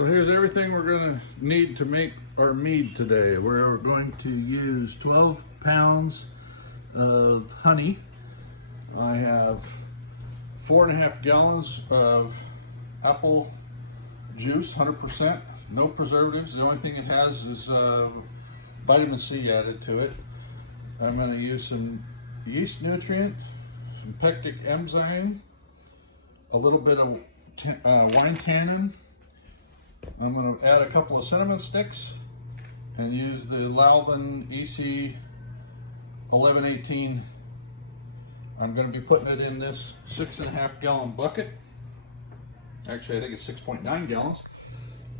So here's everything we're going to need to make our mead today. We're going to use 12 pounds of honey. I have 4.5 gallons of apple juice, 100%, no preservatives. The only thing it has is vitamin C added to it. I'm going to use some yeast nutrient, some pectic enzyme, a little bit of wine tannin. I'm going to add a couple of cinnamon sticks and use the Lalvin EC-1118. I'm going to be putting it in this 6.5 gallon bucket. Actually, I think it's 6.9 gallons.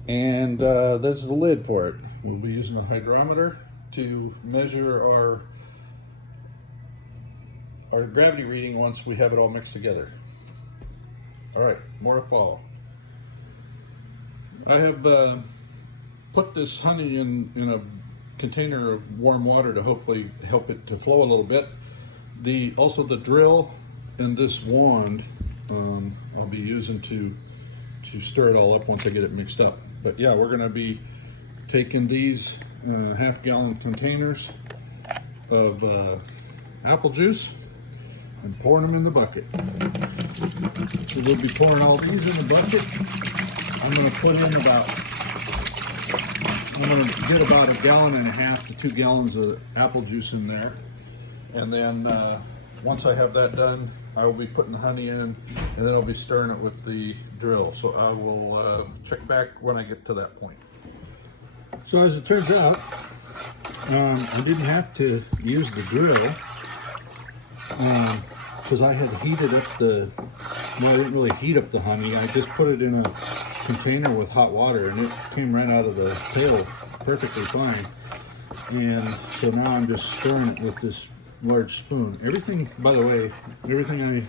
And there's the lid for it. We'll be using a hydrometer to measure our gravity reading once we have it all mixed together. All right, more to follow. I have put this honey in a container of warm water to hopefully help it to flow a little bit. Also the drill and this wand I'll be using to stir it all up once I get it mixed up. But yeah, we're going to be taking these half-gallon containers of apple juice and pouring them in the bucket. So we'll be pouring all these in the bucket. I'm going to get about 1.5 gallons to 2 gallons of apple juice in there. And then once I have that done, I will be putting the honey in, and then I'll be stirring it with the drill. So I will check back when I get to that point. So as it turns out, I didn't have to use the drill because I had heated up I didn't really heat up the honey. I just put it in a container with hot water, and it came right out of the pail perfectly fine. And so now I'm just stirring it with this large spoon. Everything, by the way, everything I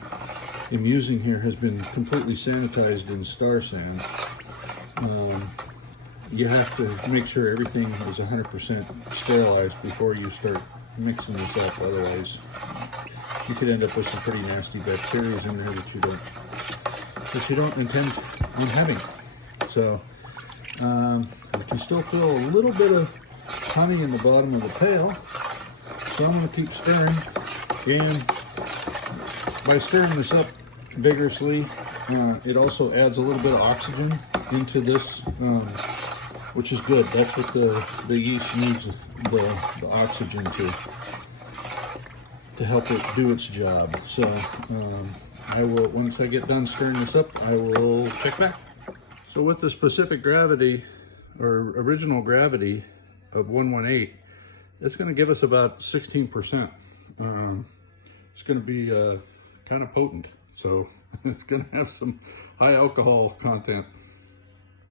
am using here has been completely sanitized in Star San. You have to make sure everything is 100% sterilized before you start mixing this up, otherwise you could end up with some pretty nasty bacteria in there that you don't intend on having. So you can still feel a little bit of honey in the bottom of the pail. So I'm going to keep stirring, and by stirring this up vigorously, it also adds a little bit of oxygen into this, which is good. That's what the yeast needs, the oxygen to help it do its job. So I will, once I get done stirring this up, I will check back. So with the specific gravity, or original gravity of 118, it's going to give us about 16%. It's going to be kind of potent, so it's going to have some high alcohol content.